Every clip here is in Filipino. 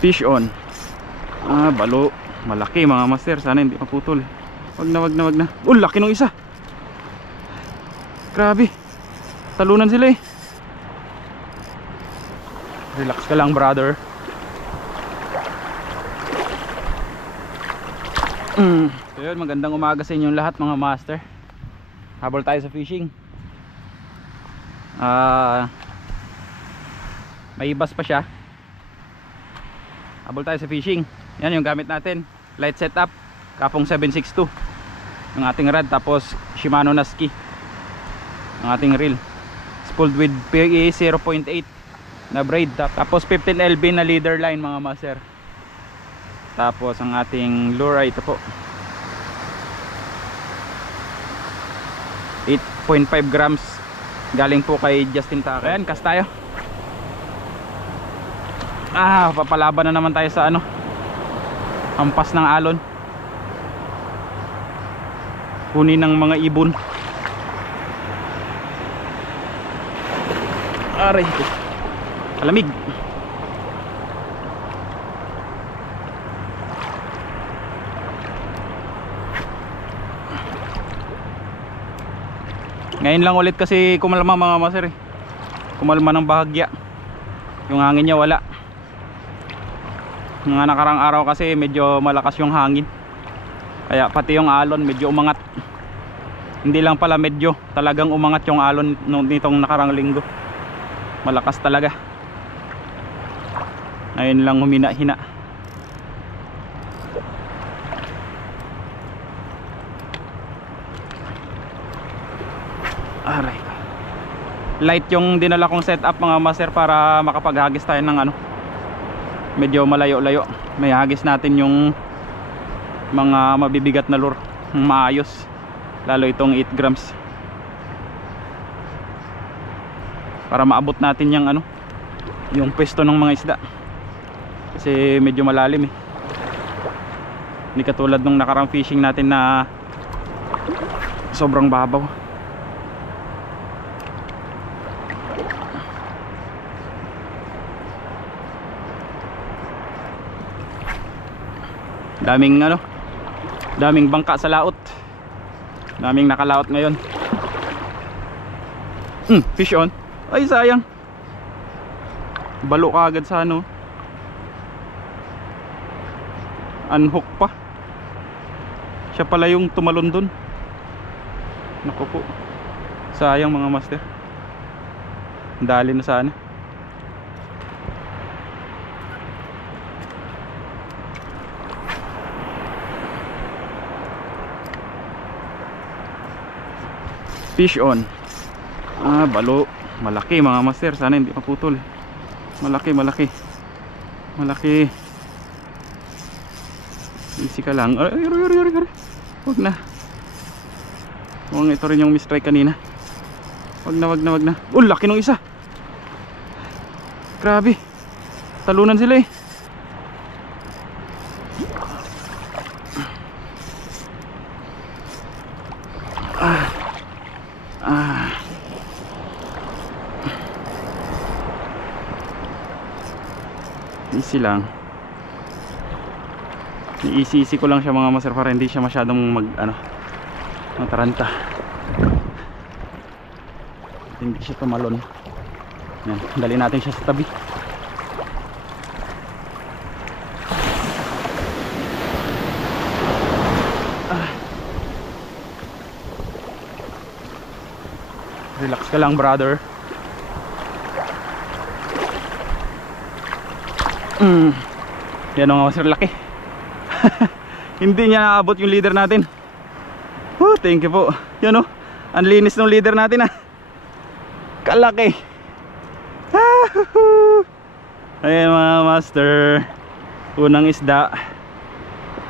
Fish on. Balo. Malaki mga master. Sana hindi maputol. Wag na, wag na, wag na. Laki nung isa. Grabe. Talunan sila eh. Relax ka lang, brother. So yun, magandang umaga sa inyong lahat mga master. Habol tayo sa fishing. May ibas pa siya. Habol tayo sa fishing. Yan yung gamit natin. Light setup, Kapong 762 yung ating rod, tapos Shimano Naski ang ating reel, spooled with PE 0.8 na braid, tapos 15 LB na leader line mga master. Tapos ang ating lure ito po, 8.5 grams, galing po kay Justin Taka. Ayan, cast tayo. Papalaban na naman tayo sa hampas ng alon, kunin ng mga ibon. Aray ko, kalamig. Ngayon lang ulit kasi kumalma mga master eh. Kumalma ng bahagya. Yung hangin niya wala. Mga nakarang araw kasi medyo malakas yung hangin, kaya pati yung alon medyo umangat. Hindi lang pala medyo, talagang umangat yung alon nitong nakarang linggo. Malakas talaga. Ngayon lang humina-hina. Aray. Light yung dinala kong setup mga master para makapaghagis tayo ng medyo malayo-layo. May hagis natin yung mga mabibigat na lure maayos, lalo itong 8 grams, para maabot natin yung pwesto ng mga isda, kasi medyo malalim eh. Hindi katulad nung nakarang fishing natin na sobrang babaw. Daming bangka sa laot. Daming nakalaot ngayon. Fish on. Ay sayang. Balo ka agad sa unhook pa. Siya pala yung tumalon dun. Naku po, sayang mga master. Dali na sana. Fish on. Balo. Malaki mga master. Sana hindi maputol. Malaki, malaki. Malaki. Easy ka lang. Ay. Wag na. Huwag ito rin yung mistrike kanina. Wag na, wag na, wag na. Laki nung isa. Grabe. Talunan sila eh. Easy lang. Easy ko lang siya mga master para hindi siya masyadong mataranta. Hindi siya tumalon. Yan, dali natin siya sa tabi. Relax ka lang, brother. Yan mga master, laki. Hindi niya naabot yung leader natin. Thank you po. Yan ang linis ng leader natin kalaki. Ayan mga master, unang isda,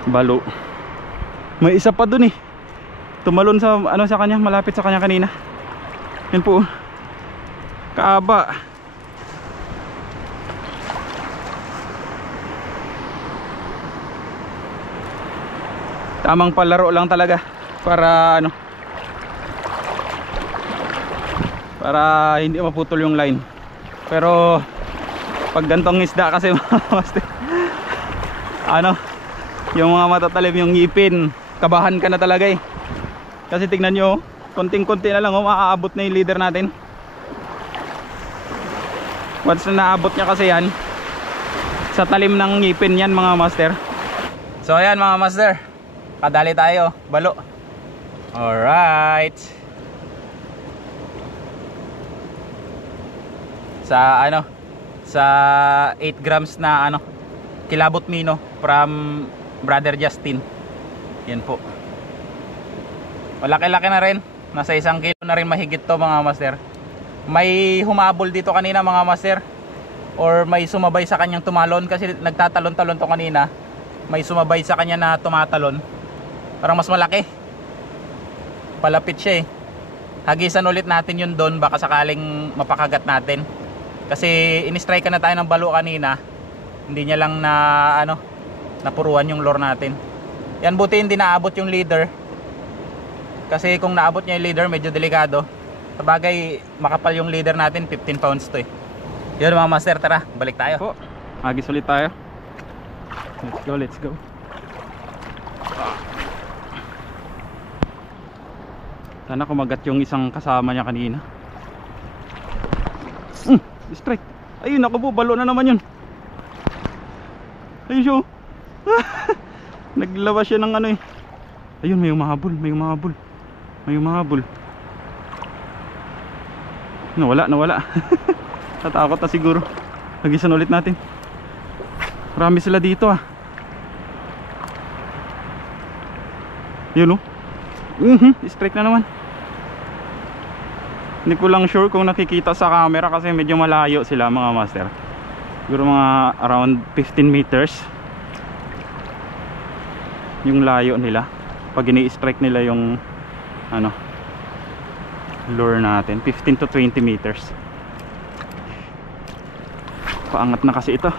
balo. May isa pa dun eh, tumalon sa sa kanya, malapit sa kanya kanina. Yan po, kaaba. Tamang palaro lang talaga para para hindi maputol yung line. Pero pag gantong isda kasi mga master, ano, yung mga matatalim yung ngipin, kabahan ka na talaga eh. Kasi tignan nyo, konting-konti na lang maaabot na yung leader natin. Once na naabot niya kasi yan, sa talim ng ngipin yan mga master. So ayan mga master, kadali tayo, balo. Alright. Sa ano, sa 8 grams na ano, kilabot mino from Brother Justin. Yan po. Malaki-laki na rin. Nasa 1 kilo na rin mahigit to mga master. May humabol dito kanina mga master, or may sumabay sa kanyang tumalon kasi nagtatalon-talon to kanina. May sumabay sa kanya na tumatalon. Parang mas malaki. Palapit siya eh. Hagisan ulit natin yun doon, baka sakaling mapakagat natin. Kasi in-strike na tayo ng balo kanina. Hindi niya lang na ano, napuruan yung lure natin. Yan, buti hindi naabot yung leader. Kasi kung naabot niya yung leader, medyo delikado. Sabagay, makapal yung leader natin, 15 pounds to eh. Yun mga master, tara, balik tayo po. Agis ulit tayo. Let's go, let's go. Sana kumagat yung isang kasama niya kanina. Strike. Ayun, ako po, balo na naman yun. Ayun siya. Naglabas siya ng ano eh. Ayun, may umahabol, may umahabol. May umahabol. Nawala. Natakot na siguro. Hagisan ulit natin. Marami sila dito ah. Yun oh. Strike na naman. Hindi ko lang sure kung nakikita sa camera kasi medyo malayo sila mga master. Siguro mga around 15 meters yung layo nila pag ini-strike nila yung ano, lure natin. 15 to 20 meters. Paangat na kasi ito.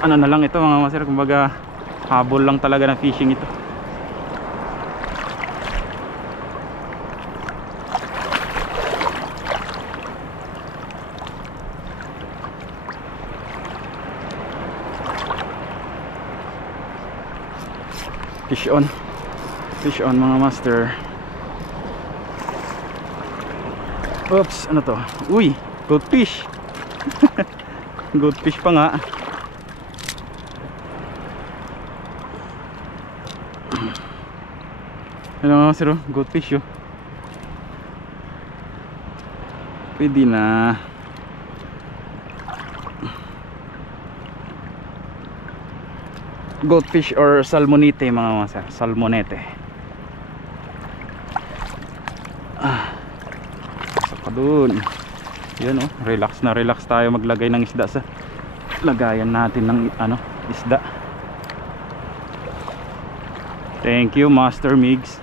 Ano na lang ito mga master, kumbaga habol lang talaga ng fishing ito. Fish on mga master. Oops, ano to? Uy, goldfish. Goldfish pa nga. Ano mga master, goldfish yun. Pwede na. Goldfish or salmonite mga master, salmonete. Saka dun. Yan oh, relax na relax tayo maglagay ng isda sa lagayan natin ng ano, isda. Thank you Master Migs.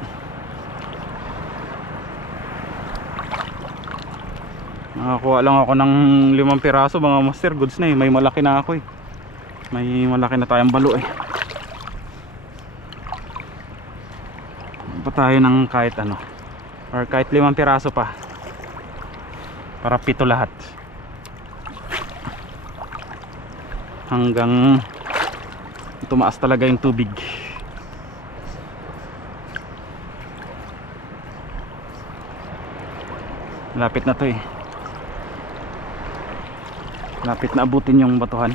Nakakuha lang ako ng 5 piraso mga master, goods na eh. May malaki na ako eh. May malaki na tayong balo eh. Pa tayo ng kahit ano, or kahit 5 piraso pa para 7 lahat hanggang tumaas talaga yung tubig. Lapit na to eh, lapit na abutin yung batuhan.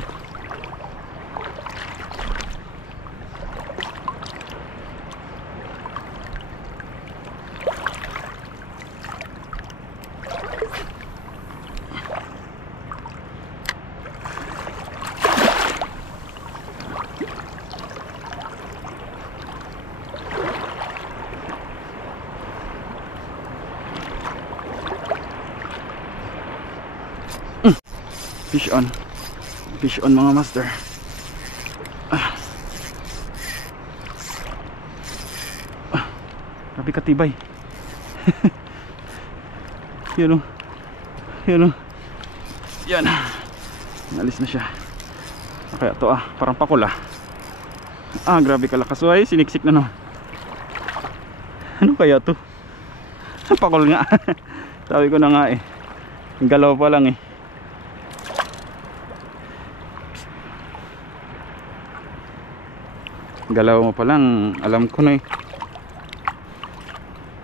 Fish on mga master. Grabe katibay. Yun o, yun o, yan, nalis na siya. Kaya to parang pakula. Grabe kalakas. Ay, siniksik na naman. Ano kaya to? Pakul nga. Sabi ko na nga eh, galaw pa lang eh. Galaw mo pa lang, alam ko na eh.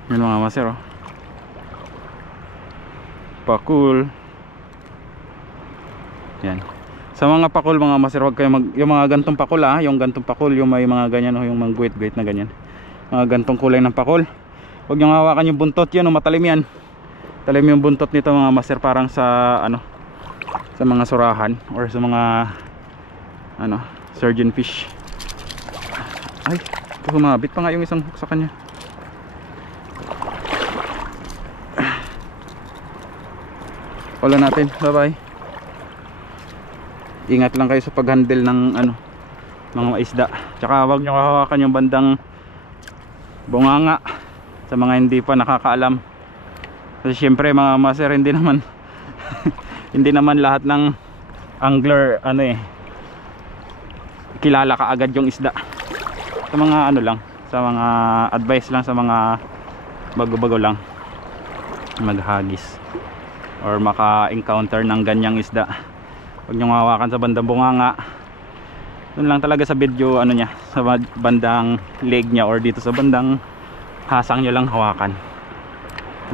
Yun mga master, oh. Pakul. Yan. Sa mga pakul mga master, wag kayo yung mga gantong pakul yung gantong pakul, yung may mga ganyan, yung mga guwit-guwit na ganyan. Mga gantong kulay ng pakul. Huwag nyo hawakan yung buntot, yun, matalim yan. Talim yung buntot nito mga master, parang sa sa mga surahan or sa mga surgeon fish. Ay, humabit pa nga yung isang hook sa kanya. Wala natin, bye bye. Ingat lang kayo sa paghandle ng mga isda. Tsaka wag nyo hawakan yung bandang bunganga sa mga hindi pa nakakaalam. Kasi syempre mga master, hindi naman hindi naman lahat ng angler kilala ka agad yung isda. Sa mga lang, sa mga advice lang sa mga bago-bago lang maghagis or maka-encounter ng ganyang isda. Huwag nyo hawakan sa bandang bunganga. Doon lang talaga sa video niya, sa bandang leg niya or dito sa bandang hasang nyo lang hawakan.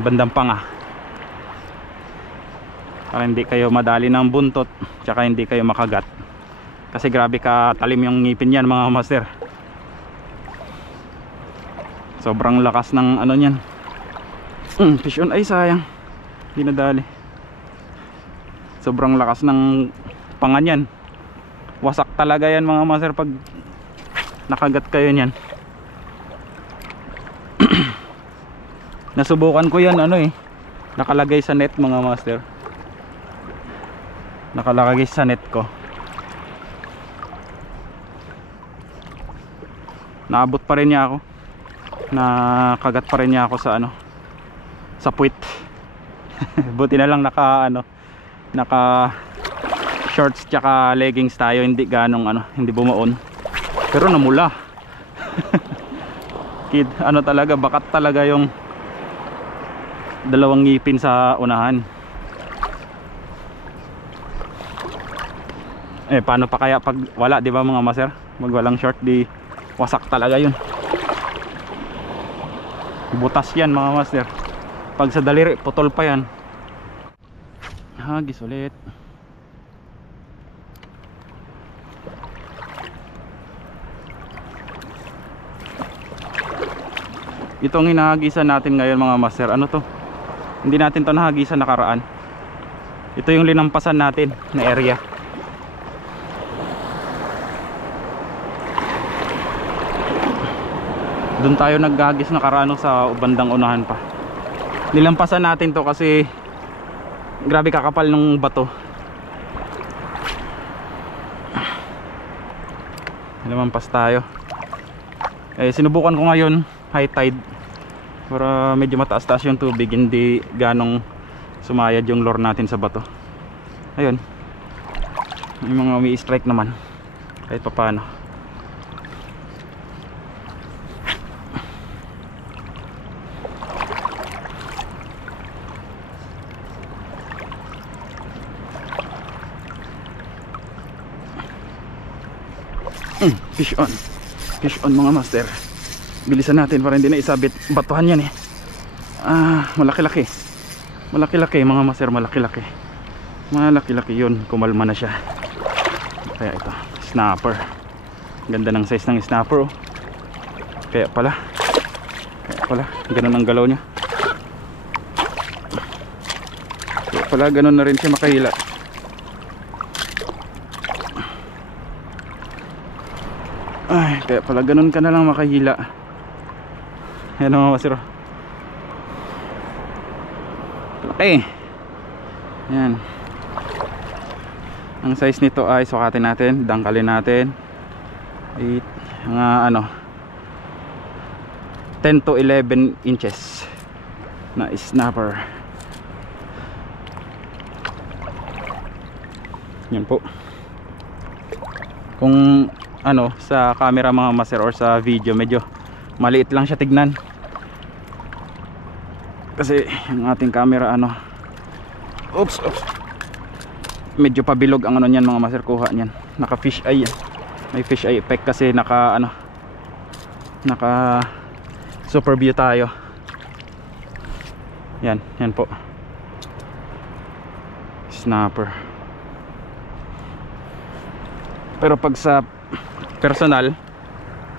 Bandang panga. Para hindi kayo madali ng buntot, tsaka hindi kayo makagat. Kasi grabe ka talim yung ngipin yan mga master. Sobrang lakas ng niyan. Fish on, ay sayang, hindi nadali. Sobrang lakas ng panga niyan. Wasak talaga yan mga master pag nakagat kayo niyan. Nasubukan ko yan nakalagay sa net mga master. Nakalagay sa net ko. Naabot pa rin niya ako. Nakagat pa rin niya ako sa sa puwit. Buti na lang naka shorts tsaka leggings tayo, hindi ganong hindi bumuon. Pero namula. Kid, talaga, bakat talaga yung dalawang ngipin sa unahan. Paano pa kaya pag wala, di ba mga master? Magwalang short, di wasak talaga yun. Butas yan mga master. Pag sa daliri, putol pa yan. Hagis ulit. Itong hinahagisan natin ngayon mga master, to? Hindi natin to nahagisan nakaraan. Ito yung linampasan natin na area. Doon tayo naghagis nakaraan sa bandang unahan pa. Nilampasan natin to kasi grabe kakapal ng bato. Nilampas tayo. Sinubukan ko ngayon high tide para medyo mataas-taas yung tubig, hindi ganong sumayad yung lure natin sa bato. Ayun, may mga umi-strike naman kahit pa paano. Fish on. Fish on mga master. Bilisan natin para hindi na isabit. Batuhan yan malaki-laki. Malaki-laki mga master, malaki-laki. Malaki-laki yun, kumalma na siya. Kaya ito, snapper. Ganda ng size ng snapper Kaya pala ganun ang galaw niya. Kaya pala ganun na rin siya makahila. Ay, kaya pala ganun ka na lang makahila. Yan mga master. Okay. Yan. Ang size nito ay sukatin natin, dangkalin natin. Mga 10 to 11 inches na snapper. Yan po. Kung sa camera mga master or sa video medyo maliit lang siya tignan kasi yung ating camera oops medyo pabilog ang niyan mga master, kuha niyan, naka fish eye yan. May fish eye effect kasi naka Naka super view tayo. Yan, yan po. Snapper. Pero pag sa personal,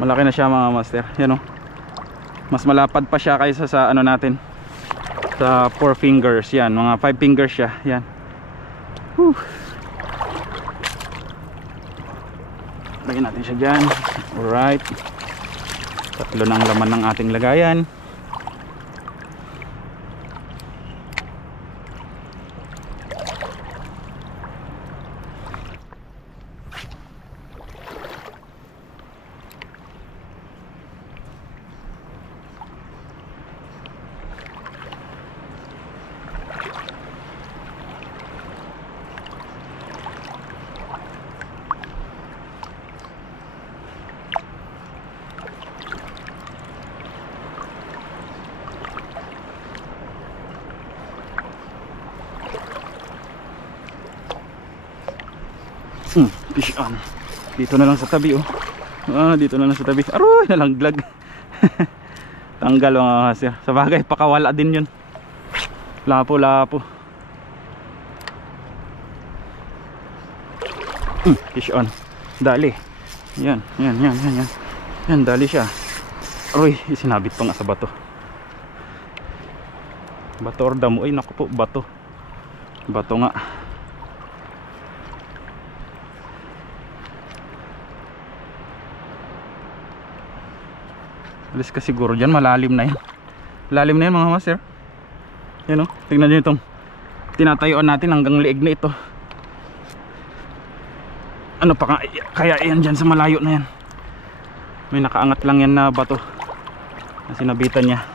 malaki na siya mga master. Yan o. Mas malapad pa siya kaysa sa ano natin, sa 4 fingers. Yan, mga 5 fingers siya. Yan. Whew. Lagyan natin siya dyan. Alright. Tatlo na ang laman ng ating lagayan. Fish on. Dito na lang sa tabi oh. Dito na lang sa tabi. Aroy, nalaglag. Tanggal mga master. Sa bagay, pakawala din yun. Lapo. Fish on. Dali. Yan. Yan, dali siya. Aroy, isinabit pa nga sa bato. Bato or damo. Ay, naku po, bato. Bato nga. Alis ka siguro dyan, malalim na yan. Malalim na yan mga master. Yan o, tignan nyo itong tinatayuan natin hanggang liig na ito. Ano pa kaya yan dyan sa malayo na yan. May nakaangat lang yan na bato na sinabitan niya.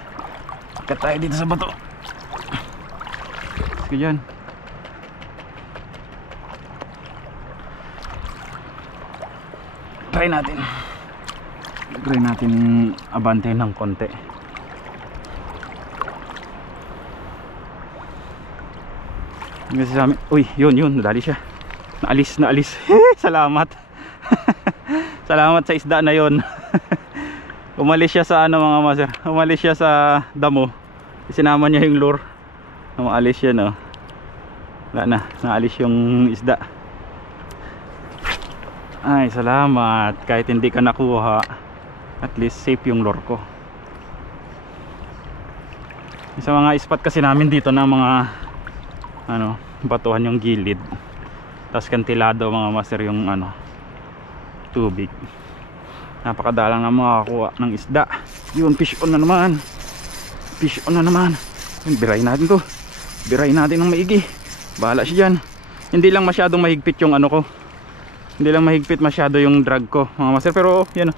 Akit tayo dito sa bato. Sige dyan. Try natin abante ng konti. Kasi sa amin, uy, yun, nadali siya. Naalis. Salamat. Salamat sa isda na yun. Umalis siya sa ano mga master. Umalis siya sa damo. Isinama niya yung lure. Umalis siya no. Wala na, naalis yung isda. Ay, salamat. Kahit hindi ka nakuha, at least safe yung lure ko. Sa mga spot kasi namin dito na mga ano, batuhan yung gilid. Tapos kantilado mga master yung ano, tubig. Napakadalang na makakuha ng isda. Yun, fish on na naman. Yun, birahin natin to. Birahin natin ng maigi. Bahala siya dyan. Hindi lang masyadong mahigpit yung ano ko. Hindi lang mahigpit masyado yung drag ko mga master. Pero yun,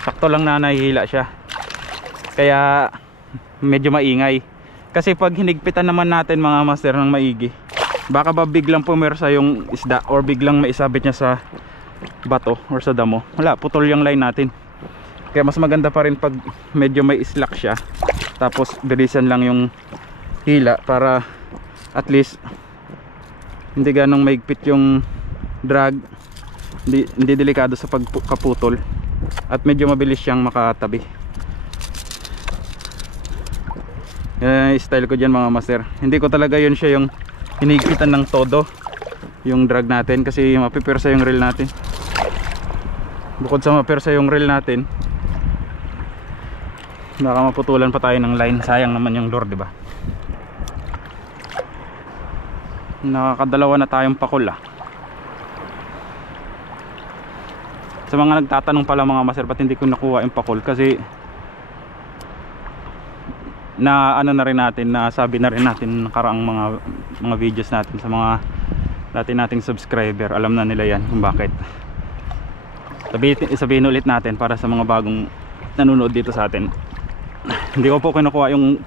sakto lang na nahihila siya. Kaya medyo maingay. Kasi pag hinigpitan naman natin mga master ng maigi, baka ba biglang pumersa yung isda or biglang maisabit niya sa bato or sa damo. Wala, putol yung line natin. Kaya mas maganda pa rin pag medyo may slack siya. Tapos bilisan lang yung hila para at least hindi ganong mahigpit yung drag. Hindi delikado sa pagkaputol. At medyo mabilis siyang makatabi. Style ko dyan mga master. Hindi ko talaga yun siya yung hinigpitan ng todo yung drag natin, kasi mapipirsa yung reel natin. Bukod sa mapirsa yung reel natin, baka maputulan pa tayo ng line. Sayang naman yung lure, diba? Nakakadalawa na tayong pakul Sa mga nagtatanong pala mga master, ba't hindi ko nakuha yung pakul? Kasi na ano na rin natin, nasabi na rin natin nakaraang mga videos natin sa mga dati nating subscriber. Alam na nila yan kung bakit. Sabihin ulit natin para sa mga bagong nanonood dito sa atin. Hindi ko po kinukuha yung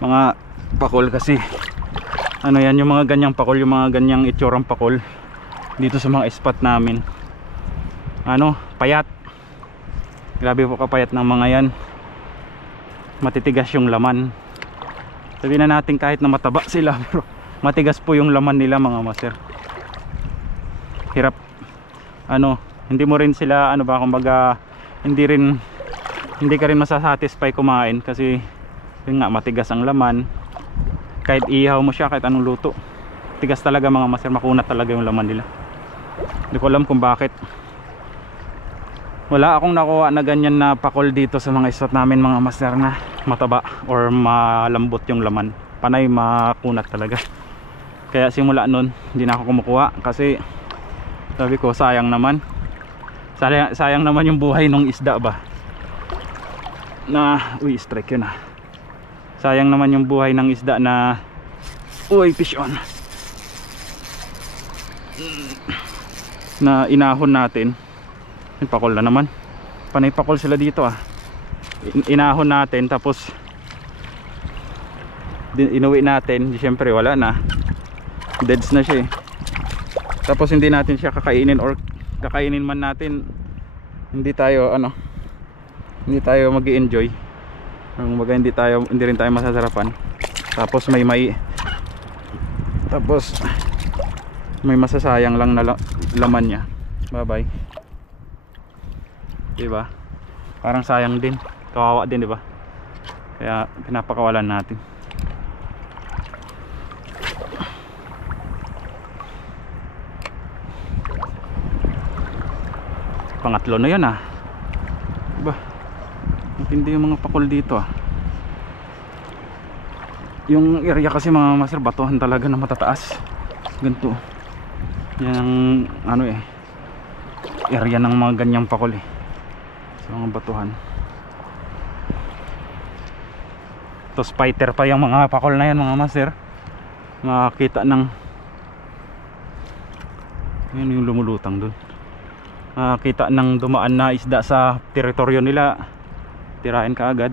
mga pakul kasi ano yan, yung mga ganyang pakul, yung mga ganyang itsurang pakul dito sa mga spot namin, ano, payat. Grabe po kapayat ng mga yan. Matitigas yung laman. Sabihin na natin kahit na mataba sila, pero matigas po yung laman nila mga master. Hirap ano, hindi mo rin sila ano ba, kumbaga hindi rin hindi ka rin masasatisfy kumain kasi yun nga, matigas ang laman. Kahit ihaw mo siya, kahit anong luto, tigas talaga mga master, makunat talaga yung laman nila. Hindi ko alam kung bakit. Wala akong nakuha na ganyan na pakol dito sa mga isot namin mga master, na mataba or malambot yung laman. Panay makunat talaga. Kaya simula nun hindi na ako kumukuha kasi sabi ko sayang naman. Sayang naman yung buhay ng isda ba na, uy, strike yun ah. Sayang naman yung buhay ng isda na, uy, fish on, na inahon natin. Pakol na naman, panay pakol sila dito ah. Inahon natin tapos inuwi natin, syempre wala na, deads na siya eh. Tapos hindi natin siya kakainin, or kakainin man natin, hindi tayo hindi tayo mag-i-enjoy. Kumbaga hindi rin tayo masasarapan. Tapos tapos may masasayang lang na laman niya. Bye bye. Diba? Parang sayang din, kawawa din, diba? Kaya pinapakawalan natin. Pangatlo na yun ah. Diba? Matindi yung mga pakol dito ah. Yung area kasi mga master, batuhan talaga na matataas. Ganito. Yan ang area ng mga ganyang pakol eh. Sa mga batuhan. Tapos fighter pa yung mga pakol na yan mga master. Makakita ng, yun yung lumulutang dun. Makakita ng dumaan na isda sa teritoryo nila, tirahin ka agad.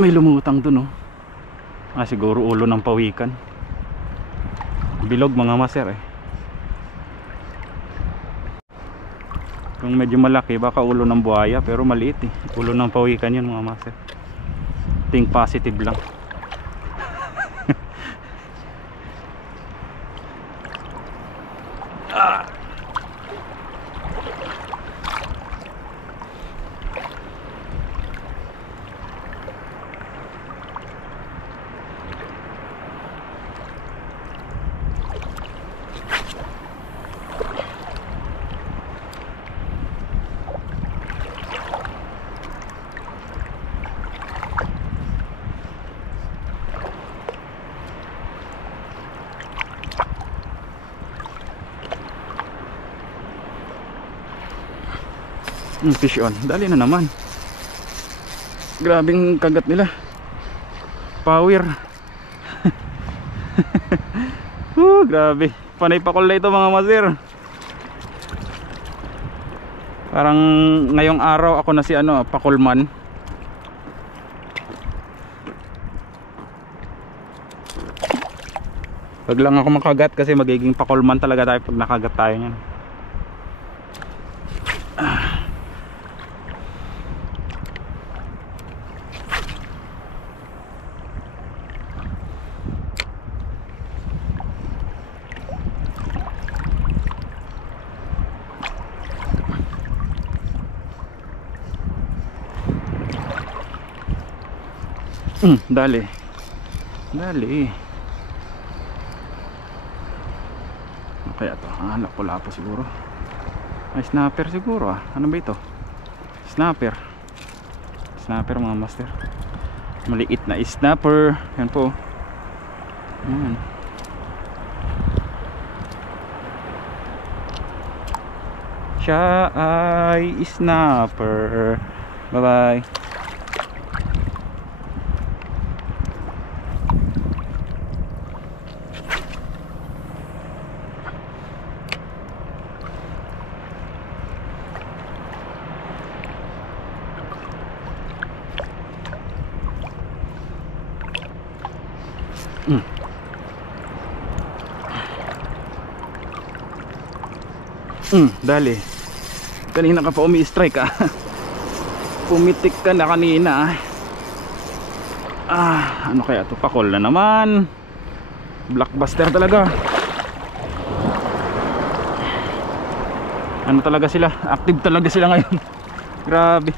May lumutang dun oh. Siguro ulo ng pawikan. Bilog mga master eh. Kung medyo malaki baka ulo ng buhaya, pero maliit eh. Ulo ng pawikan yun mga master. Think positive lang. Fish on, dali na naman. Grabing kagat nila. Power. Grabe. Panay pakol na ito mga master. Parang ngayong araw ako na si pakolman. Wag lang ako makagat kasi magiging pakolman talaga tayo pag nakagat tayo niyan. Dali. Kaya to, lapo-lapo siguro. Ay, snapper siguro ah. Ano ba ito? Snapper mga master. Maliit na snapper. Yan po. Yan. Siya ay snapper. Bye bye. Dali. Kanina ka pa umi-strike ah. Pumitik ka na kanina ah. Ano kaya to? Pakol na naman. Blockbuster talaga. ano talaga sila, active talaga sila ngayon. Grabe.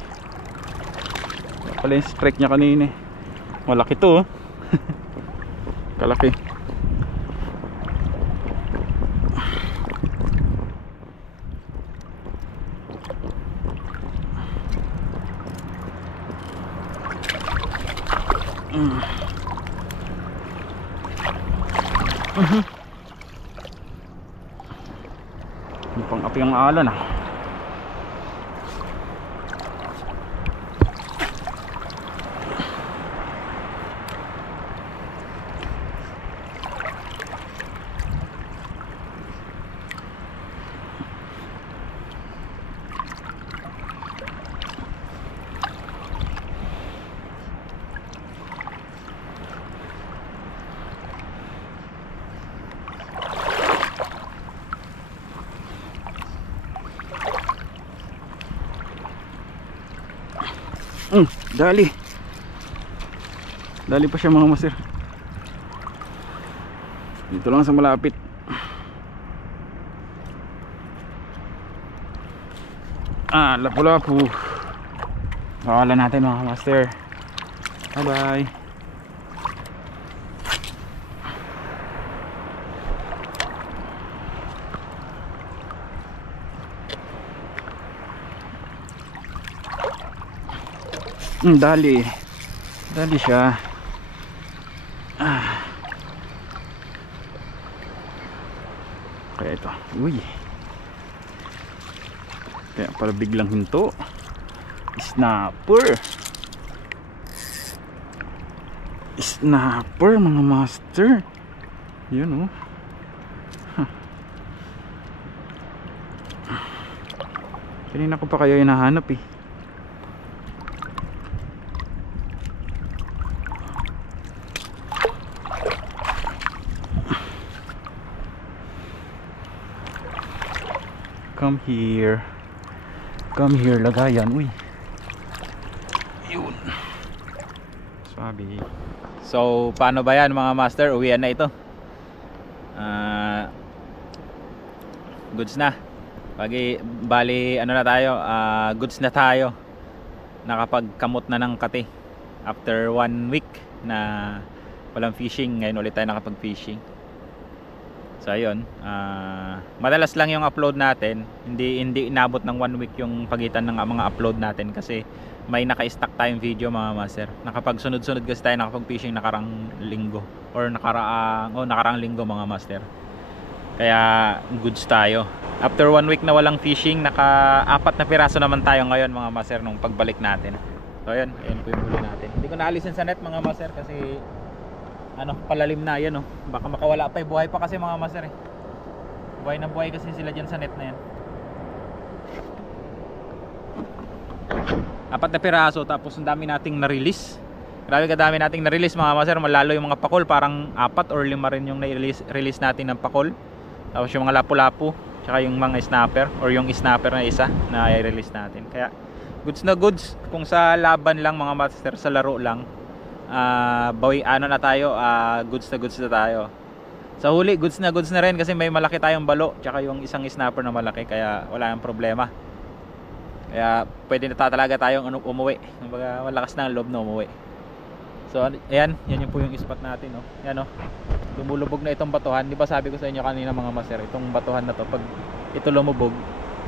Pala yung strike nya kanina eh. Malaki to oh. Kalaki. Yung pang-api ang alan ah. Dali. Dali pa siya mga master. Dito lang sa malapit. Lapu-lapu. Bakalan natin mga master. Bye bye. Dali. Dali siya. Kaya ito. Uy. Kaya pala biglang hinto. Snapper. Snapper mga master. Yun oh. Kanina ko pa kayo hinahanap eh. Come here. Come here, lagayan. Uy. Yun. Sabi. So, paano ba yan mga master? Uwian na ito. Goods na. Bali, ano na tayo? Goods na tayo. Nakapagkamot na ng kati. After 1 week na walang fishing. Ngayon ulit tayo nakapag-fishing. So ayun, madalas lang yung upload natin. Hindi inabot ng 1 week yung pagitan ng mga upload natin kasi may naka-stack tayong video mga master. Nakapagsunod-sunod kasi tayo nakapag-fishing nakarang linggo or nakaraang linggo mga master. Kaya goods tayo. After 1 week na walang fishing, naka-4 na piraso naman tayo ngayon mga master nung pagbalik natin. So ayun po yung huli natin. Hindi ko naalisin sa net mga master kasi palalim na yan oh. Baka makawala pa, buhay pa kasi mga master eh. Buhay na buhay kasi sila dyan sa net na yan. 4 na piraso tapos ang dami nating na-release. Grabe kadami nating na-release mga master. Malalo yung mga pakol, parang 4 or 5 rin yung na-release natin ng pakol. Tapos yung mga lapu-lapu, tsaka yung mga snapper or yung snapper na isa na i-release natin. Kaya goods na goods. Kung sa laban lang mga master, sa laro lang, na tayo, goods na tayo. Sa huli goods na rin kasi may malaki tayong balo tsaka yung isang snapper na malaki, kaya wala nang problema. Kaya pwede na talaga tayong umuwi. Kumbaga malakas na ang loob na umuwi. So ayan, yan yung po yung spot natin oh. Yan oh. Lumulubog na itong batuhan. Di ba sabi ko sa inyo kanina mga master, itong batuhan na to pag ito lumubog,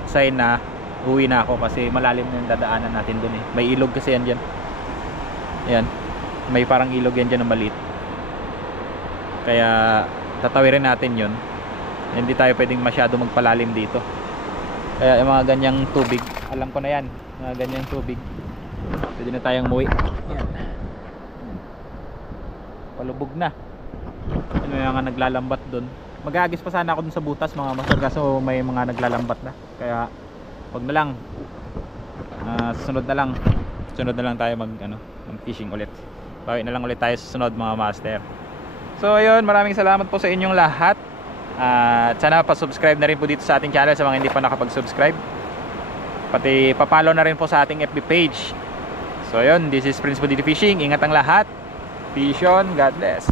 sign na uwi na ako kasi malalim na yung dadaanan natin dun eh. May ilog kasi yan dyan. Ayan. May parang ilog yan dyan na maliit. Kaya tatawirin natin yun. Hindi tayo pwedeng masyado magpalalim dito. Kaya yung mga ganyang tubig, alam ko na yan, mga ganyang tubig, pwede na tayong muwi. Yan. Palubog na. Ano yung mga naglalambat dun. Mag-aagis pa sana ako dun sa butas mga master, kaso may mga naglalambat na. Kaya wag na lang. Sunod na lang tayo mag fishing ulit. Bawi na lang ulit tayo sa sunod mga master. So ayun, maraming salamat po sa inyong lahat. At sana pa-subscribe na rin po dito sa ating channel sa mga hindi pa nakapag-subscribe. Pati pa-follow na rin po sa ating FB page. So ayun, this is Prince Budidi Fishing. Ingat ang lahat. Fish on, God bless.